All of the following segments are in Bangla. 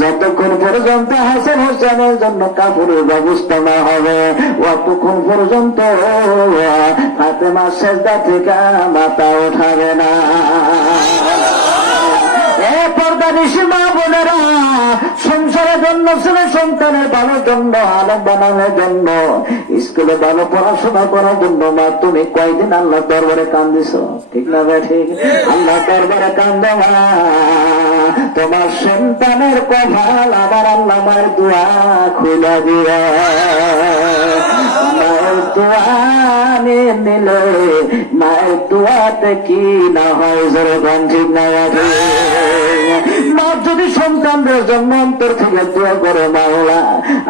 যতক্ষণ পর্যন্ত হাসান হোসেনের জন্য কাপড়ের ব্যবস্থা না হবে অতক্ষণ পর্যন্ত ফাতেমা সেজদা থেকে মাথা ওঠাবে না। পর্দানিশী মা বোনেরা, সংসারের জন্য, ছেলে সন্তানের ভালোর জন্য, আলেম বানানোর জন্য, স্কুলে ভালো পড়াশোনা করার জন্য মা তুমি কয়দিন আল্লাহ দরবারে কান্দিস? ঠিক না ভাই? ঠিক। আল্লাহ দরবারে কান্দে না, তোমার সন্তানের কপাল আমার আল্লাহ মায়ের দোয়া খুলে দিয়ে, মায়ের দোয়া নিলে মায়ের দোয়াতে কি না হয় যেরকম, ঠিক না? মা যদি সন্তানদের জন্য অন্তর থেকে দোয়া করে, মাওলা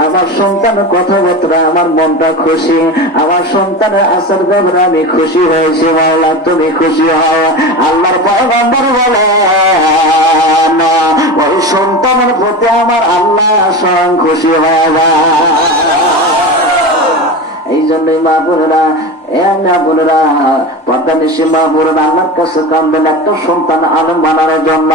আমার সন্তানের কথাবার্তা আমার মনটা খুশি, আমার সন্তানের আচার ব্যবহারে আমি খুশি হয়েছি, মাওলা তুমি খুশি হও। আল্লাহর পয়গম্বর বলে ওই সন্তানের প্রতি আমার আল্লাহ স্বয়ং খুশি হয়ে যায়। এই জন্যই মা বোনেরা, পর্দানিশী মা বোনেরা আল্লাহর কাছে কান্দেন একটা সন্তান আলেম বানানোর জন্য।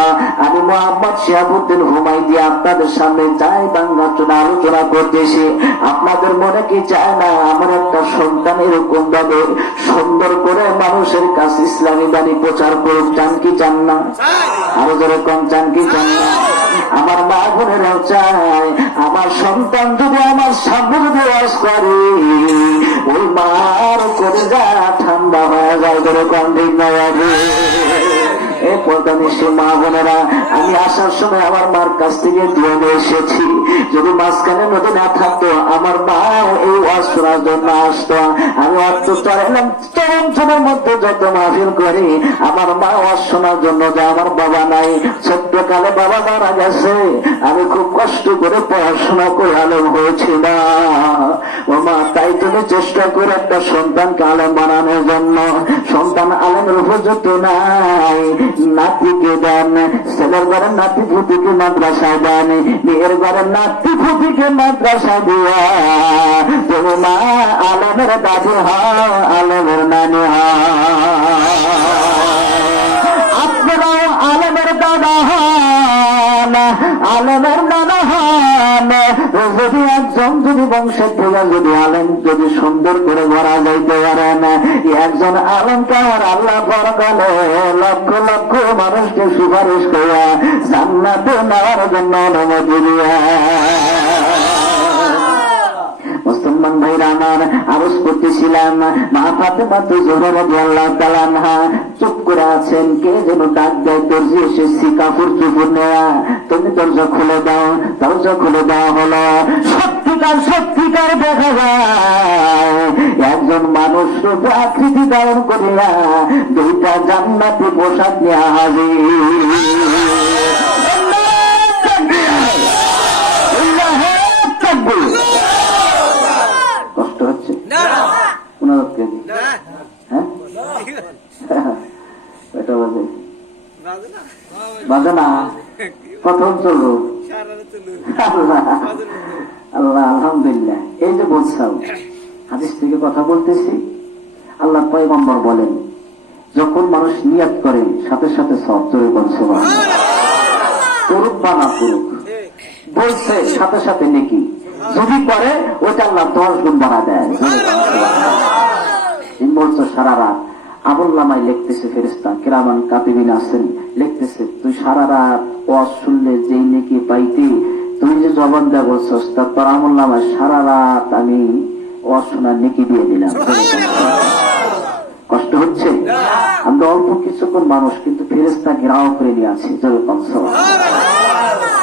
আমি মোহাম্মদ শিহাবুদ্দিন হুমায়দি আপনাদের সামনে চাই বাংলা আলোচনা করতেছি। আপনাদের মনে কি চায় না আমার একটা সন্তান এরকম ভাবে সুন্দর করে মানুষের কাছে ইসলামী বাণী প্রচার করুক? চান কি চান না? আরো যেরকম চান কি চান না? আমার মা বোনেরাও চায় আমার সন্তান যদি আমার সামনে যদি ওয়াজ করে ওই মার করে যা ঠান্ডা হয়ে যায়, যেরকম ঠিক না? এই পর্দানিশী মা বোনেরা, আমি আসার সময় আমার মার কাছ থেকে দোয়া নিয়ে এসেছি। যদি মাঝখানে নদী না থাকতো আমার মা এই ওয়াজ শোনার জন্য আসতো। আমি অর্থ চড়াইলাম চরণের মধ্যে যত মাহফিল করি আমার মা ওয়াজ শোনার জন্য, যে আমার বাবা নাই, ছোট্টকালে বাবা মারা গেছে, আমি খুব কষ্ট করে পড়াশোনা করে আলেম হয়েছি না ও মা, তাই তুমি চেষ্টা করে একটা সন্তানকে আলেম বানানোর জন্য। সন্তান আলেমের উপযুক্ত নাই, নাতিকে দেন, ছেলের ঘরের নাতি ফুটিকে মাদ্রাসায় দেন, মেয়ের ঘরের নাতি ফুটিকে মাদ্রাসায় দিয়া তুমি মা আলেমের দাদি হও, আলেমের নানি আপনারাও আলেমের দাদা হন, আলেমের নানা হন। যদি একজন যদি বংশের থেকে যদি আলেম যদি সুন্দর করে গড়া যাইতে পারেন, একজন আলেমকে আমার আল্লাহ পরকালে লক্ষ লক্ষ মানুষকে সুপারিশ করে জান্নাতে নেওয়ার জন্য অনুমতি দিয়া। মুসলমান ভাইরা আমার, আরজ করতেছিলাম মা ফাতেমা জোহরা রাদিয়াল্লাহু তাআলা আনহা চুপ করে আছেন। কে যেন ডাক দেয়, দরজি এসেছি, কাপড় চোপড় নেওয়া, তুমি দরজা খুলে দাও। দরজা খুলে দেওয়া হলো। সত্যিকার দেখা যায় একজন মানুষ রূপে আকৃতি ধারণ করিয়া দুইটা জান্নাতি পোশাক নিয়ে হাজির। কষ্ট হচ্ছে? বাজে না, প্রথম চলু আল্লাহ আলহামদুলিল্লাহ। এই যে বলছাও হাদিস থেকে কথা বলতেছি, আল্লাহ পয়গম্বর বলেন যখন মানুষ নিয়াত করে সাথে সাথে সব জোরে বলছে করুক বা না করুক, বলছে সাথে সাথে নেকি, যদি করে ওইটা আল্লাহ 10 গুণ বাড়া দেয়। বলছো সারা রাত আমল নামায় লিখতেছে ফেরেশতা কিরামান কাতিবিন আছেন, লিখতেছে তুই সারা রাত ওয়াজ শুনলে যেই নেকি পাইতি, তুই যে জবান দেয়া বলছস তার আমল নামায় সারা রাত আমি ওয়াজ শোনার নেকি দিয়ে দিলাম। কষ্ট হচ্ছে? আমরা অল্প কিছুক্ষণ মানুষ, কিন্তু ফেরেশতা ঘেরাও করে নিয়ে আছি।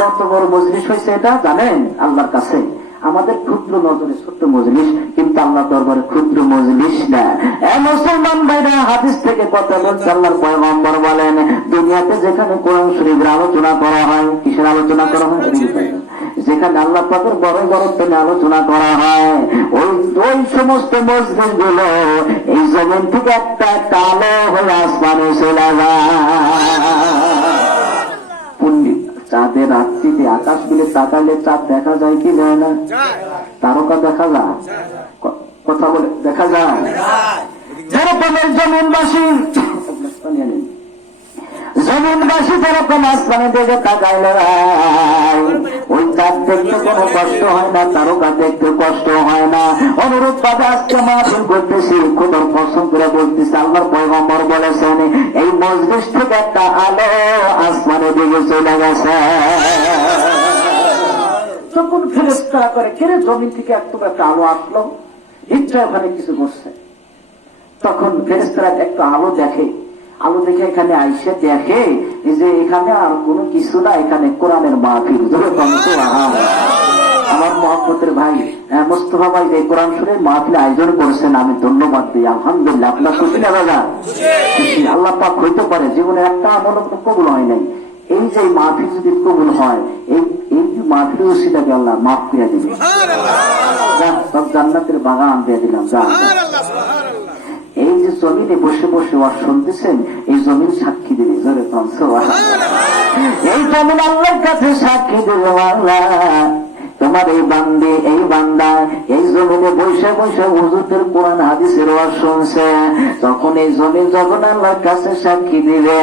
কত বড় মজলিস হয়েছে এটা জানেন আল্লাহর কাছে? আমাদের ক্ষুদ্র নজরে ছোট্ট মজলিস, কিন্তু আল্লাহ দরবারে ক্ষুদ্র মজলিস না। মুসলমান ভাইরা, হাদিস থেকে কথা বলছে আল্লাহর পয়গম্বর বলেন দুনিয়াতে যেখানে কোরআন শরীফের আলোচনা করা হয়, কিসের আলোচনা করা হয়? যেখানে আল্লাহ পাকের বড় বড় প্রেমে আলোচনা করা হয়, ওই সমস্ত মসজিদ গুলো এই জমিন থেকে একটা কালো হয়ে আসমানে চলে যায়। চাঁদের রাত্রিতে আকাশ গুলো তাকালে চাঁদ দেখা যায় কি যায় না? তারকা দেখা যায়? কথা বলে দেখা যায়? যেরকম জমিনবাসী জমিনবাসী যেরকম আসমানের দিকে তাকাইল, ওই চাঁদ দেখতে কোনো কষ্ট হয় না, তারকা দেখতে কষ্ট হয় না। অনুরূপ ভাবে আজকে মাহফিল করতেছি, খোদার কসম করে বলতেছি, আল্লাহর পয়গম্বর বলেছেন এই মজলিস থেকে একটা আলো আসমানের দিকে চলে গেছে। তখন ফেরেশতারা করে, কেড়ে জমিন থেকে একটু একটা আলো আসলো, নিশ্চয় ওখানে কিছু করছে। তখন ফেরেশতারা একটা আলো দেখে, আলো দেখে এখানে আইসে দেখে যে এখানে আর কোনো কিছু না, এখানে কোরআনের মাহফিল। আমার মহব্বতের ভাই মোস্তফা ভাই যে কোরআন শরীফের মাহফিল আয়োজন করেছেন, আমি ধন্যবাদ দিই। আলহামদুলিল্লাহ, আপনার খুশি না দাদা? আল্লাহ পাক হইতে পারে জীবনে একটা আমল কবুল হয় নাই, এই যে মাহফিল যদি কবুল হয়, এই মাহফিল সেটাকে আল্লাহ মাফ করে দিবে, সব জান্নাতের বাগান দিয়ে দিলাম। এই যে জমিনে বসে বসে ওয়াজ শুনতেছেন, এই জমিন সাক্ষী দেবে, জোরে এই জমিন আল্লাহর কাছে সাক্ষী দেবে, আল্লাহ তোমার এই বান্দে এই বান্দা এই জমিনে বসে বসে হুজুরদের কোরআন হাদিসের ওয়াজ শুনছে। তখন এই জমিন যখন আল্লাহর কাছে সাক্ষী দিবে,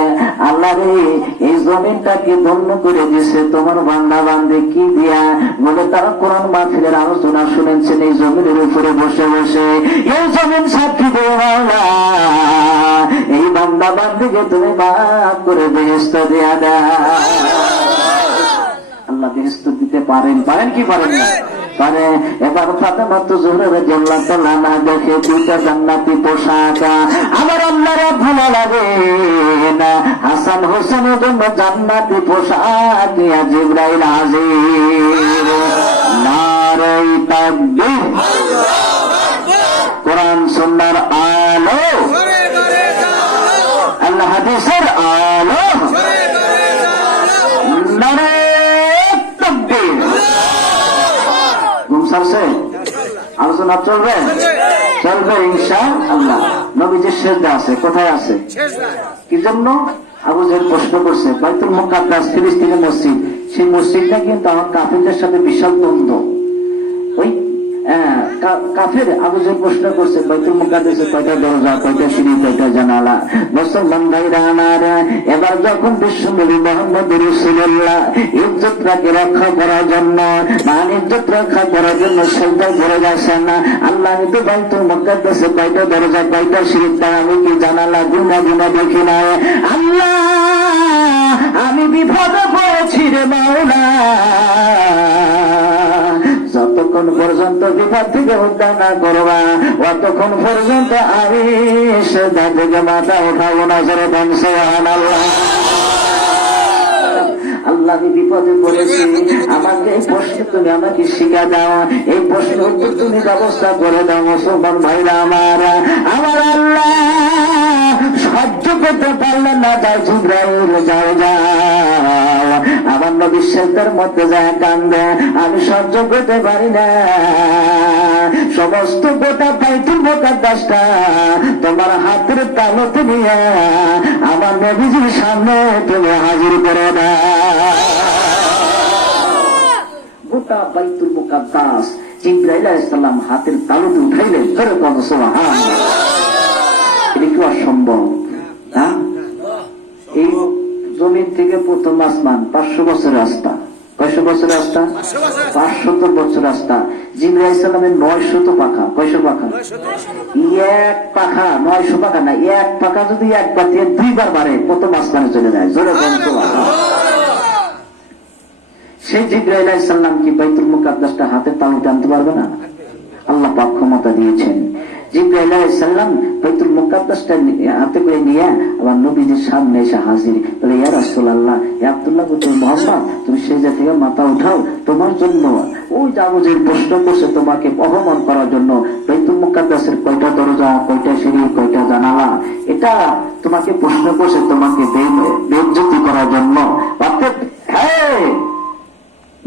আল্লাহ রে এই জমিনটাকে ধন্য করে দিছে তোমার বান্দা বান্দে কি দিয়া, বলে তারা কোরআন মাহফিলের আলোচনা শুনেছেন এই জমিনের উপরে বসে বসে। এই জমিন সাক্ষী দেবে, আল্লাহ এই বান্দা বান্দিকে তুমি মাফ করে বেহেশত দেয়া দাও। আল্লাহ বেহেশত দিতে পারেন, পারেন কি পারেন না? পারে। এবার ফাতেমা জোহরা রাদিয়াল্লাহু তাআলা আনহা দেখে দুইটা জান্নাতি পোশাক, আমার আল্লাহর ভালো লাগে না, হাসান হোসেনের জন্য জান্নাতি পোশাক দিয়া জিবরাইল হাজির। নারে তাকবীর, কোরআন সুন্নাহর আলো, আল্লাহ হাদিসের আলো, নারে আলোচনা চলবে, চলবে ইনশাআল্লাহ। নবীজির সেজদা আছে, কোথায় আছে? কি জন্য? আবু জাহেল প্রশ্ন করছে, বাইতুল মুকাদ্দাস ফিলিস্তিনের মসজিদ, সেই মসজিদটা কিন্তু আমার কাফেরদের সাথে বিশাল দ্বন্দ্ব। ওই কাফের আবু জাহেল প্রশ্ন করছে, বাইতুল মুকাদ্দাসে কয়টা দরজা, কয়টা সিঁড়ি, কয়টা জানালা? মুসলমান ভাইরা আমার, এবার যখন বিশ্বনবী মুহাম্মদ রাসূলুল্লাহ ইজ্জতটাকে রক্ষা করার জন্য, মান ইজ্জত রক্ষা করার জন্য সেজদায় পড়ে গেছেন, আল্লাহ আমি তো বাইতুল মুকাদ্দাসে কয়টা দরজা, কয়টা সিঁড়ি, তা আমি কি জানালা গুনা গুনা দেখি না। আল্লাহ আমি বিপদে পড়েছি রে মাওলা, যতক্ষণ পর্যন্ত বিপদ থেকে উদ্ধার না করবা অতক্ষণ পর্যন্ত আমি সেজদা থেকে মাথা উঠাবো না। জোরে বলেন সুবহানাল্লাহ। আল্লাহ আমি বিপদে পড়েছি, আমাকে এই প্রশ্ন তুমি আমাকে শিখা দাও, এই প্রশ্ন উত্তর তুমি ব্যবস্থা করে দাও। মুসলমান ভাইরা আমার, আমার আল্লাহ সহ্য করতে পারলেন না, যাও জিবরাইল যাও যাও, আমার নবী সেজদার মধ্যে যায় কান্দে, আমি সহ্য করতে পারি না, সমস্ত গোটা বাইতুল মুকাদ্দাসটা তোমার হাতের তালুতে নিয়ে আমার নবীজির সামনে তুমি হাজির করে দাও। গোটা বাইতুল মুকাদ্দাস জিবরাইল আলাইহিস সালাম হাতের তালুতে উঠাইলেন। জোরে বলো সুবহানাল্লাহ। এটা কি অসম্ভব? এই জমিন থেকে প্রথম আসমান 500 বছর রাস্তা। কয়শো বছর রাস্তা? 500 বছর রাস্তা। জিবরাইল আলাইহিস সালামের 900 পাখা। কয়শো পাখা? এক পাখা 900 পাখা না, এক পাখা যদি একবার দিয়ে 2বার বাড়ে প্রথম আসমানে চলে যায়। জোরে বলেন সুবহানাল্লাহ। সেই জিবরাইল আলাইহিস সালাম কি বাইতুল মুকাদ্দাসটা হাতে তালুতে আনতে পারবে না? আল্লাহ পাক ক্ষমতা দিয়েছেন। জিবরাইল আলাইহিস সালাম বাইতুল মুকাদ্দাসটা হাতে করে নিয়ে আবার নবীজির সামনে এসে হাজির। বলে ইয়া রাসূলুল্লাহ, ইয়া আব্দুল্লাহ বিন মুহাম্মদ, তুমি সেজদা থেকে মাথা উঠাও, তোমার জন্য ওই জাবুজের প্রশ্ন করছে তোমাকে অপমান করার জন্য, বাইতুল মুকাদ্দাসের কয়টা দরজা, কয়টা সিঁড়ি, কয়টা জানালা, এটা তোমাকে প্রশ্ন করছে তোমাকে বেইজ্জতি করার জন্য।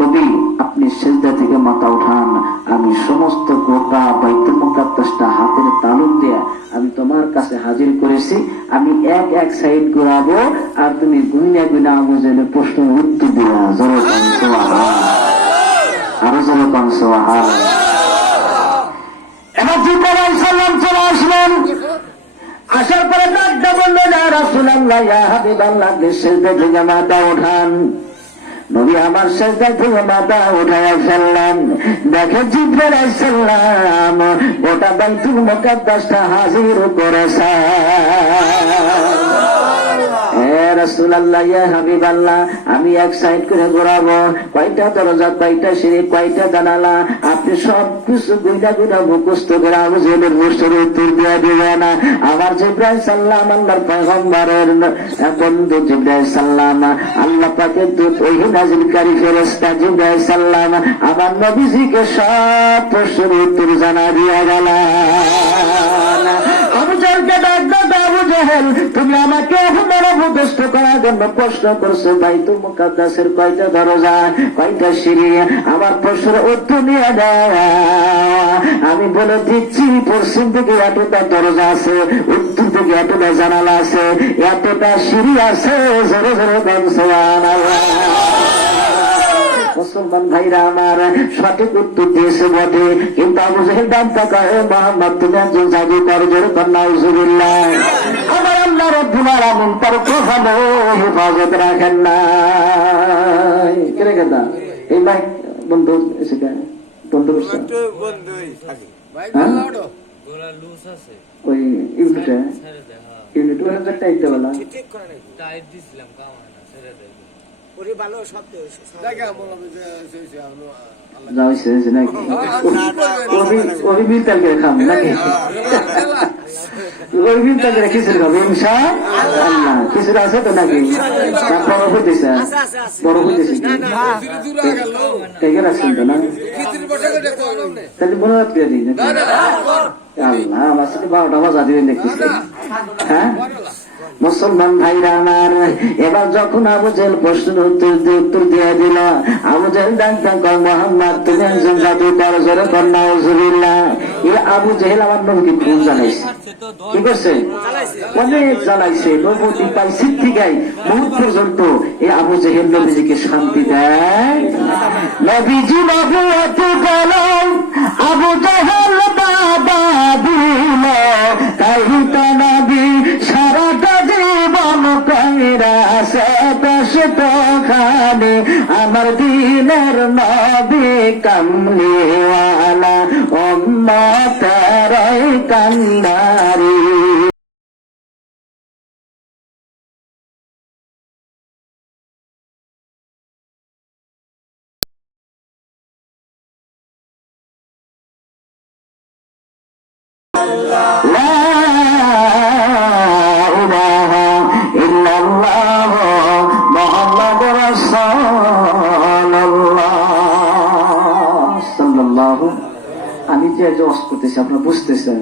নবী আপনি সেজদা থেকে মাথা উঠান, আমি সমস্ত গোটা বাইতুল মুকাদ্দাসটা হাতের তালুক দিয়ে আমি তোমার কাছে হাজির করেছি, আমি এক এক সাইড ঘুরাবো আর তুমি গুনা গুনা বুঝলে প্রশ্নের উত্তর দিবা। জোরে কোন সুবহানাল্লাহ, আরো জোরে কোন সুবহানাল্লাহ। এবার জিবরাইল আলাইহিস সালাম চলে আসলেন, আসার পরে ডাকটা বললেন ইয়া রাসূলুল্লাহ ইয়া হাবিবাল্লাহ সেজদা থেকে মাথা ওঠান। নবী আমার সেজদা থেকে মাথা উঠায়া ফেললেন। দেখে জিবরাইল আলাইহিস সালাম গোটা বাইতুল মুকাদ্দাসটা হাজির করেছে। রাসূলুল্লাহ ইয়া হাবিবাল্লাহ আমি এক সাইড করে ঘোরাবো, কয়টা দরজা, কয়টা সিঁড়ি, কয়টা জানালা, আপনি সব কিছু গুইনা গুইনা মুখস্থ করে আবু জেহেলের প্রশ্নের উত্তর দিয়ে দিবেন। আমার জিবরাইল সাল্লাম আল্লাহর পয়গম্বরের বন্ধু জিবরাইল সাল্লাম আল্লাহ পাকের দূত ওহী নাযিলকারী ফেরেশতা জিবরাইল সাল্লাম আমার নবীজিকে সব প্রশ্নের উত্তর জানা দিয়ে গেলেন। আবু জেহেলকে ডাক দাও, আবু জেহেল তুমি আমাকে উপদেষ্ট করার জন্য প্রশ্ন করছো বাইতুল মুকাদ্দাসের কয়টা দরজা, কয়টা সিঁড়ি, আমার প্রশ্নের উত্তর নিয়ে দাও। আমি বলে দিচ্ছি পশ্চিম থেকে এতটা দরজা আছে, উত্তর থেকে এতটা জানালা আছে, এতটা সিঁড়ি আছে। জোরে জোরে বলেন সুবহানাল্লাহ। মুসলমান ভাইরা আমার সঠিক উত্তর দিয়েছে বটে, কিন্তু আবু জেহেল ডাক তাকায় মুহাম্মদ তুমি একজন জাদুকর, জোরে বলেন নাউজুবিল্লাহ। আমার আল্লাহ রব্বুল আলামিন তার কখনো হেফাজত রাখেন না। কে রেখে দা এই ভাই বন্ধু এসে বন্ধু করছে ওই ইউনিটে ইউনিট ওই টাইটটা বলা টাইট দিছিলাম কামা না ছেড়ে দেব ওরে ভালো শব্দ জায়গা বললাম যে যাইছে নাকি ওই বিলটাল করে খাম নাকি ওই বিলটাল করে খিচুড়ি খাবো ইনশাআল্লাহ। খিচুড়ি আছে তো নাকি বড় হইতেছে, বড় হইতেছে টেকে রাখছেন তো না, তাহলে মনে রাখতে দিই নাকি আল্লাহ আমার সাথে 12টা বাজা দিবেন দেখতেছি। হ্যাঁ মুসলমান ভাইরা আমার এবার যখন আবু জেহেল প্রশ্নের উত্তর দিয়ে দিল, আবু জেহেল ডাকতেন কয় মুহাম্মদ তুমি একজন জাদুকর, জোরে বলেন নাউজুবিল্লাহ। এই আবু জেহেল আমার নবীকে খুব জ্বালাইছে, কি করছে অনেক জ্বালাইছে। নবী পাইছে ঠিকই মুহূর্ত পর্যন্ত এই আবু জেহেল নবীজিকে শান্তি দেয়। নবীজি নবুয়ত গেলেন, আবু জেহেল বাধা দিল, তাই তো নবী সারাটা জীবন কইরা শত খানে আমার দিনের নবী কামলিওয়ালা উম্মতের কান্ডারি। আমি যে জজ করতেছি আপনারা বুঝতেছেন,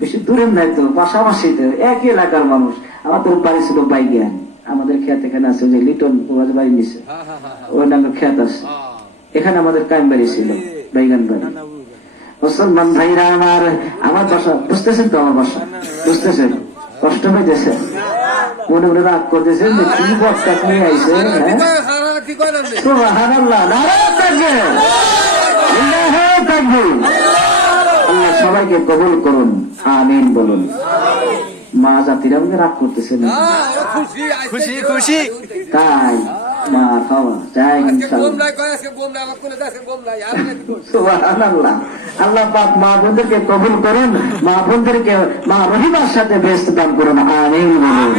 বেশি দূরের নাই তো, পাশাপাশি তো একই এলাকার মানুষ। আমাদের বাড়ি ছিল বাইগান, আমাদের খেত এখানে আছে যে লিটন বাড়ি নিচে ওই নামের খেত আছে, এখানে আমাদের কায়েম বাড়ি ছিল বাইগান বাড়ি। মুসলমান ভাইরা আমার আমার বাসা বুঝতেছেন তো, আমার বাসা বুঝতেছেন, কষ্ট হইতেছে, মনে মনে রাগ করতেছেন যে কি বক্তা নিয়ে আইছে। সুবহানাল্লাহ, নারায়ে তাকবীর, আল্লাহু তাকবীর। আল্লাহ সবাইকে কবুল করুন, আমিন বলুন। মা জাতিরা আমাকে রাগ করতেছে না, খুশি খুশি তাই মা খাওয়া যাই সুবহানাল্লাহ। আল্লাহ পাক মা বোনদেরকে কবুল করুন, মা বোনদেরকে মা রহিমার সাথে ব্যস্ত দান করুন, আমিন বলুন।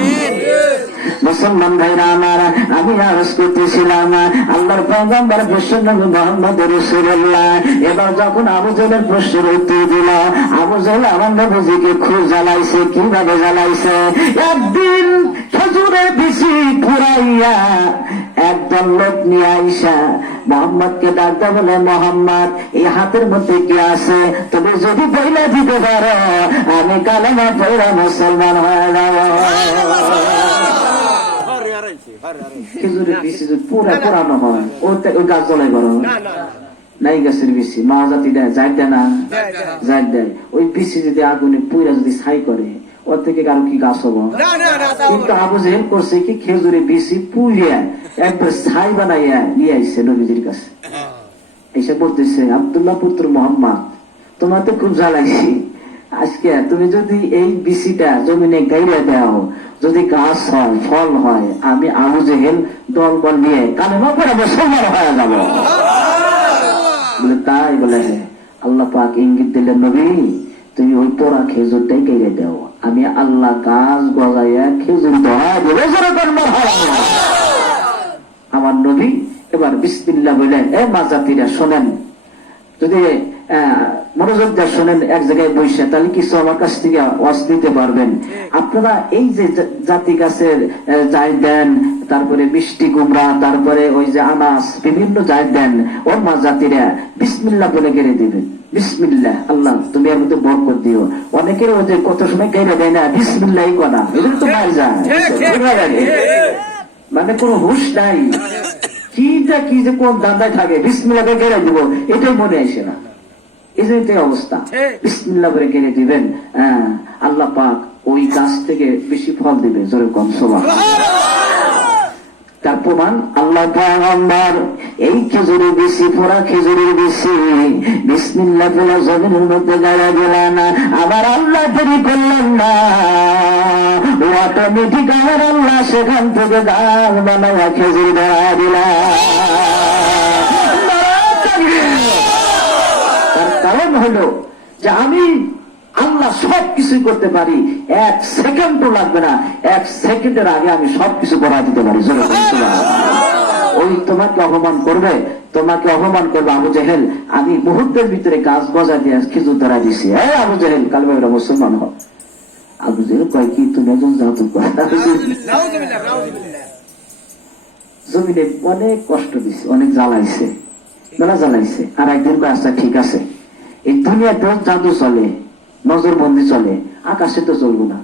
মুসলমান ভাইরা আমার আমি আরজ করতেছিলাম আল্লাহর পয়গম্বর বিশ্বনবী মুহাম্মদ রাসূলুল্লাহ এবার যখন আবু জেহেলের প্রশ্নের উত্তর দিল, আবু জেহেল আমার নবীজিকে খুব জ্বালাইছে। কিভাবে জ্বালাইছে? একদিন খেজুরের বিচি পুরাইয়া একদল লোক নিয়ে আইসা মোহাম্মদকে ডাকতে বলে, মোহাম্মদ এই হাতের মধ্যে কি আছে? তুমি যদি বইলে দিতে পারো আমি কালেমা পড়া মুসলমান হয়ে যাব। খেজুরের বিচি যদি পুরানো হয় ওই গাছ জ্বলাই বড় নাই, গাছের বিচি মা জাতি দেয় যাই দেয় না, যাই দেয়। ওই বিচি যদি আগুনে পুরা যদি ছাই করে ওর থেকে কারো কি গাছ হবো? কিন্তু আবু জেহেল করছে কি, খেজুরের বিচি পুড়িয়া একবার ছাই বানাইয়া নিয়ে আইছে নবীজির কাছে। এসে বলতেছে, আব্দুল্লাহ পুত্র মোহাম্মদ তোমার তো খুব জ্বালাইছি, আজকে তুমি যদি এই বিসিটা জমিনে গাইরা দাও, যদি গাছ হয়, ফল হয়, আমি আবু জেহেল দল বল নিয়ে কালেমা পড়ে মুসলমান হয়ে যাব। বলে তাই? বলে হ্যাঁ। আল্লাহ পাক ইঙ্গিত দিলেন, নবী তুমি ওই পোড়া খেজুরটাই গাইরে দাও, আমি আল্লাহ গাছ গজাইয়া খেজুর ধরা দেবো। আমার নবী এবার বিসমিল্লাহ বললেন। এ মাজাতিরা শোনেন, যদি মনোযোগ দিয়ে শোনেন এক জায়গায় বসে, তাহলে কিছু আমার কাছ থেকে ওয়াজ নিতে পারবেন। আপনারা এই যে জাতি গাছের জায় দেন, তারপরে মিষ্টি কুমড়া, তারপরে ওই যে আনাস, বিভিন্ন জায় দেন, ওর মা জাতিরা বিসমিল্লাহ বলে গেড়ে দিবেন। বিসমিল্লাহ, আল্লাহ তুমি এর মধ্যে বরকত দিও। অনেকের ওই যে কত সময় গেড়ে দেয় না, বিসমিল্লাহ করা, এদের তো মার যায়, মানে কোনো হুশ নাই, কিটা কি যে কোন দান্দায় থাকে, বিসমিল্লাহকে গেড়ে দিব এটাই মনে আসে না। এই যে অবস্থা, বিসমিল্লাহ করে গেড়ে দিবেন, আল্লাহ পাক ওই গাছ থেকে বেশি ফল দিবে। জোরে কোন সুবহানাল্লাহ। তার প্রমাণ আল্লাহ পয়গম্বর এই খেজুরের বেশি, ফোড়া খেজুরের বেশি বিসমিল্লাহ বলে জমিনের মধ্যে গাড়া গেলেন। আবার আল্লাহ দেরি করলেন না, অটোমেটিক আমার আল্লাহ সেখান থেকে গাছ বানাইয়া খেজুর ধরা দিলেন। তার কারণ হলো যে আমি আল্লাহ সব কিছুই করতে পারি, এক সেকেন্ডও লাগবে না, এক সেকেন্ডের আগে আমি সবকিছু করা দিতে পারি। ওই তোমাকে অপমান করবে, তোমাকে অপমান করবে আবু জেহেল, আমি মুহূর্তের ভিতরে গাছ গজা দিয়ে খেজুর ধরা দিছি। হ্যাঁ আবু জেহেল, কাল বেলা মুসলমান হোক। আবু জেহেল কয় কি তুমি একজন জাদু কর। জমিনে অনেক কষ্ট দিছে, অনেক জ্বালাইছে, মেলা জ্বালাইছে। আর একদিন কয় আচ্ছা ঠিক আছে, এই দুনিয়াতেও জাদু চলে, নজরবন্দি চলে, আকাশে তো চলবো না।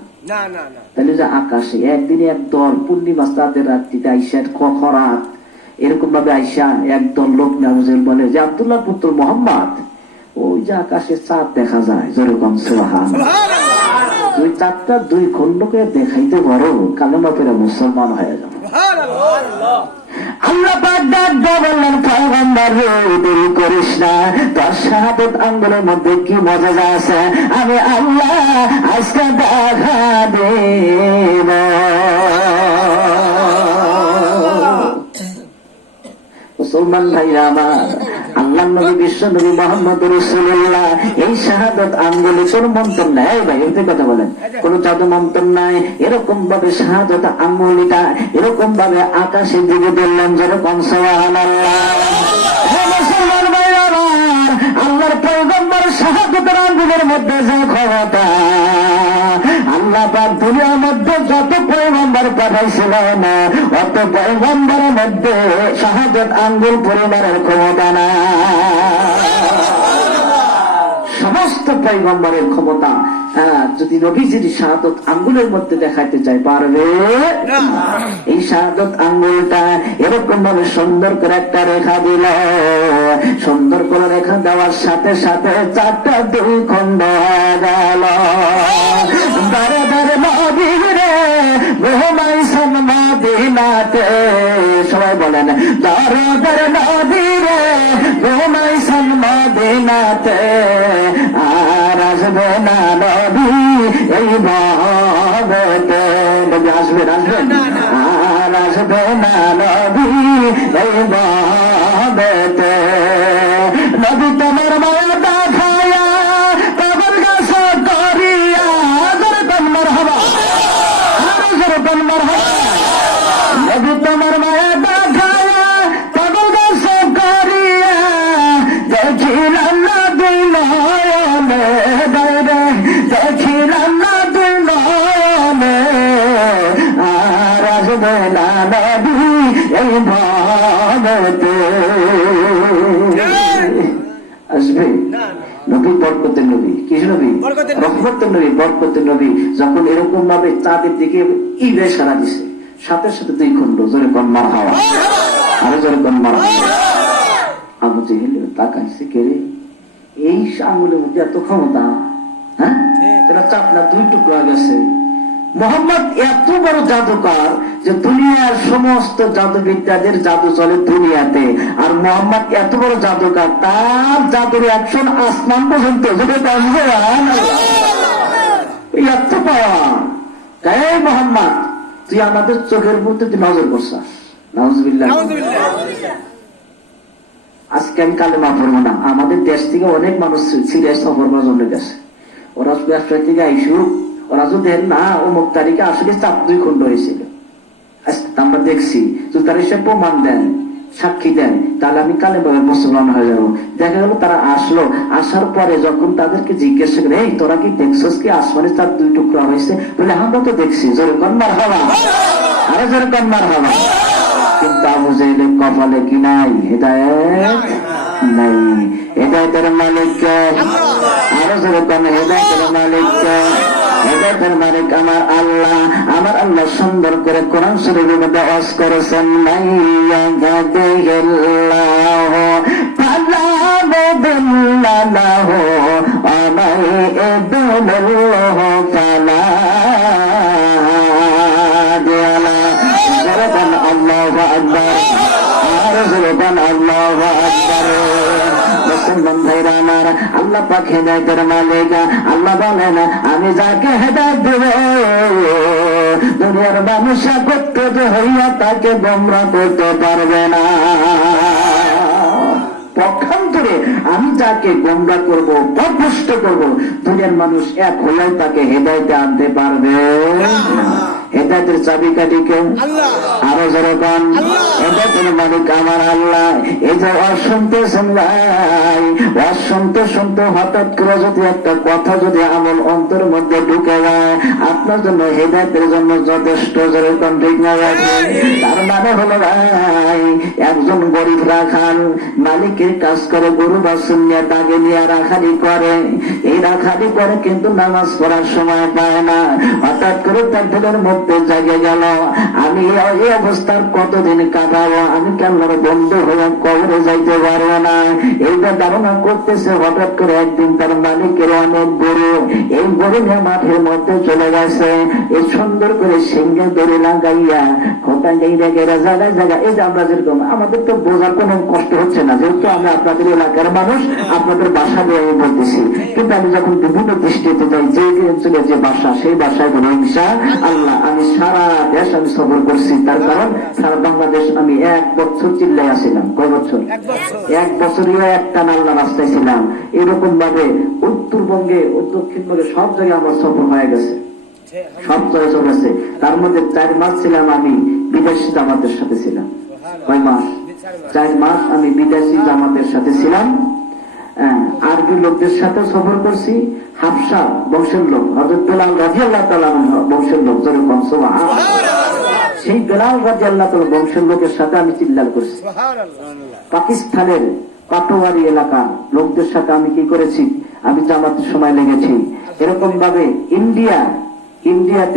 তাহলে যে আকাশে একদিনে একদল পূর্ণিমা রাতের রাত্রিতে আইসা খরাত এরকম ভাবে আইসা একদল লোক নামজেল বলে যে আব্দুল্লাহ পুত্র মোহাম্মদ, ওই যে আকাশে চাঁদ দেখা যায়, যেরকম সুবহানাল্লাহ, দুই চাঁদটা দুই খন্ডকে দেখাইতে পারো, কালেমা পড়ে মুসলমান হয়ে যাবে। আল্লাহ পাক ডাক দিয়ে বললেন, পয়গম্বর রে দেরি করিস না, তোর শাহাদাত আঙ্গুলের মধ্যে কি মজা আছে আমি আল্লাহ আজকে দেখা দেব। মুসলমান ভাইরা আমার, আল্লাহ নবী বিশ্ব নবী মোহাম্মদ রাসূলুল্লাহ এই শাহাদাত আঙ্গুলে কোন মন্ত্র নাই ভাই, এতে কথা বলেন, কোন জাদু মন্ত্র নাই। এরকম ভাবে শাহাদাত আঙ্গুলিটা এরকম ভাবে আকাশের দিকে দিলেন, যেরকম সুবহানাল্লাহ। মুসলমান ভাইরা আমার, আল্লাহর পয়গম্বর শাহাদাতের আঙ্গুলের মধ্যে যে ক্ষমতা, আল্লাহ পাক দুনিয়ার মধ্যে যত পয়গম্বর পাঠাইছিলেন অত পয়গম্বরের মধ্যে শাহাদাত আঙ্গুল পরিমাণের ক্ষমতা না। সমস্ত পয়গম্বরের ক্ষমতা যদি নবীজির শাহাদাত আঙ্গুলের মধ্যে দেখাইতে চাই, পারবে? এই শাহাদাত আঙ্গুলটা এরকম ভাবে সুন্দর করে একটা রেখা দিল, সুন্দর করে রেখা দেওয়ার সাথে সাথে চারটা দুই খন্ড হয়ে গেল। দারে দারে মদিনে ঘুমাইছেন মদিনাতে, সবাই বলেন দারে দারে মদিনে ঘুমাইছেন মদিনাতে, আর আসবে না নবী এই ভাবেতে। নবী আসবেন, আসবেন, আর আসবে না নবী এই ভাবেতে। নবী তোমার মায়া দেখায়া কবর গাছ করিয়া, যেরকম মারহাবা, আরো যেরকম মারহাবা। নবী তোমার মায়া দেখায়া কবর গাছ করিয়া, দেখিলাম না দুই নয়নে, দেখিলাম না দুই নয়নে, আর আসবে না নবী এই ভাবেতে। আসবে নবী, বরকতের নবী, কি নবী? রহমতের নবী, বরকতের নবী। যখন এরকম ভাবে চাঁদের দিকে ঈদে সারা দিছে, সাথে সাথে দুই খন্ড, জোরে কোন মারহাবা, আরো জোরে কোন মারহাবা। আবু জেহেল তাকাইছে, কে রে, এই আঙ্গুলের মধ্যে এত ক্ষমতা, হ্যাঁ, তারা চাপনা দুই টুকরা গেছে। মোহাম্মদ এত বড় জাদুকর যে দুনিয়ার সমস্ত জাদুবিদ্যাদের জাদু চলে দুনিয়াতে, আর মোহাম্মদ এত বড় জাদুকর, তার জাদুর অ্যাকশন আসমান পর্যন্ত। এত পাওয়া গায়ে মোহাম্মদ, তুই আমাদের চোখের মধ্যে তুই নজর করছাস। নাউজুবিল্লাহ। আজকে আমি কালেমা পড়বো না, আমাদের দেশ থেকে অনেক মানুষ সিরিয়াস সফর করার জন্য গেছে। ওরা ব্যবসা থেকে আইসু, ওরা যদি না অমুক তারিখে আসলে 4-2 খন্ড হয়েছিল, আমরা দেখছি। তো তারা এসে প্রমাণ দেন, সাক্ষী দেন, তাহলে আমি কালেমা মুসলমান হয়ে যাবো। দেখা গেল তারা আসলো, আসার পরে যখন তাদেরকে জিজ্ঞাসা করে, এই তোরা কি দেখছস কি আসমানে 4 টুকরা হয়েছে? বলে আমরা তো দেখছি। জোরে কন্যার হওয়া, আরে জোরে কন্যার হওয়া। কিন্তু আবু জেহেলের কপালে কি নাই? হেদায়েত নাই। হেদায়েতের মালিককে, আরো জোরে কন্যা, হেদায়েতের মালিককে। হেদায়েতের মালিক আমার আল্লাহ। আমার আল্লাহ সুন্দর করে কোরআন শরীফের মধ্যে ওয়াজ করেছেন, মাইয়াহদিহিল্লাহু ফালা মুদিল্লা লাহু ওয়া মাইয়াহদিহিল্লাহু ফালা হাদিয়া লাহু। আল্লাহু আকবার, আর জোরদান আল্লাহু আকবার। মুসলমান ভাইরা আমার, আল্লাহ পাক হেদায়েতের মালিক। আল্লাহ বলেন, আমি যাকে হেদায়েত দেব দুনিয়ার মানুষ একত্রিত হইয়া তাকে গোমরাহ করতে পারবে না। পক্ষান্তরে আমি যাকে গোমরাহ করব, পথভ্রষ্ট করব, দুনিয়ার মানুষ এক হইয়াও তাকে হেদায়েতে আনতে পারবে না। হেদায়েতের চাবিকাঠি কে? আরো জোরে বলেন, হেদায়েতের মালিক আমার আল্লাহ। এই যে অশুনতেছেন ভাই, অশুনতে হঠাৎ করে যদি একটা কথা যদি আমল অন্তরের মধ্যে ঢুকে যায়, আপনার জন্য হেদায়েতের জন্য যথেষ্ট। জোরে কোন ঠিক না? তার মানে হলো ভাই, একজন গরিব রাখাল মালিকের কাজ করে, গরু বাছুর নিয়ে তাকে নিয়ে রাখালি করে। এই রাখালি করে কিন্তু নামাজ পড়ার সময় পায় না। হঠাৎ করে তার দিলের মধ্যে জাগে গেল, আমি এই অবস্থার কতদিন কাটাবো, আমি কেমন বন্ধু হয়ে কবরে যাইতে পারবো না। এইটা ধারণা করতেছে। হঠাৎ করে একদিন তার মালিকের অনেক গরু, এই গরু নিয়ে মাঠের মধ্যে চলে গেছে। এই সুন্দর করে সিংহে দড়ি লাগাইয়া খোঁটা গেরা জায়গায় জায়গায়। এই যে আমরা যেরকম, আমাদের তো বোঝার কোনো কষ্ট হচ্ছে না, যেহেতু আমরা আপনাদের এলাকার মানুষ, আপনাদের বাসা নিয়ে আমি বলতেছি। কিন্তু আমি যখন বিভিন্ন দৃষ্টিতে যাই, যে অঞ্চলে যে বাসা, সেই বাসায় কোনো ইনশা আল্লাহ আমি সারা দেশ আমি সফর করছি। তার কারণ সারা বাংলাদেশ আমি 1 বছর চিল্লাই আসছিলাম। কয় বছর? 1 বছরই একটা আল্লাহ রাস্তায় ছিলাম। এরকম ভাবে উত্তরবঙ্গে ও দক্ষিণবঙ্গে সব জায়গায় আমার সফর হয়ে গেছে, সব জায়গায় চলে গেছে। তার মধ্যে 4 মাস ছিলাম আমি বিদেশি জামাতের সাথে ছিলাম। কয় মাস? 4 মাস আমি বিদেশি জামাতের সাথে ছিলাম। আরবি লোকদের সাথে সফর করছি। হাফসা বংশের লোক, হযরত বেলাল রাদিয়াল্লাহু তাআলা বংশের লোক। যেরকম সুবহানাল্লাহ, সেই বেলাল রাদিয়াল্লাহু তাআলা বংশের লোকের সাথে আমি চিল্লাল করছি। পাকিস্তানের পাটোয়ারি এলাকার লোকদের সাথে আমি কি করেছি, আমি জামাতের সময় লেগেছি। এরকম ভাবে ইন্ডিয়াতে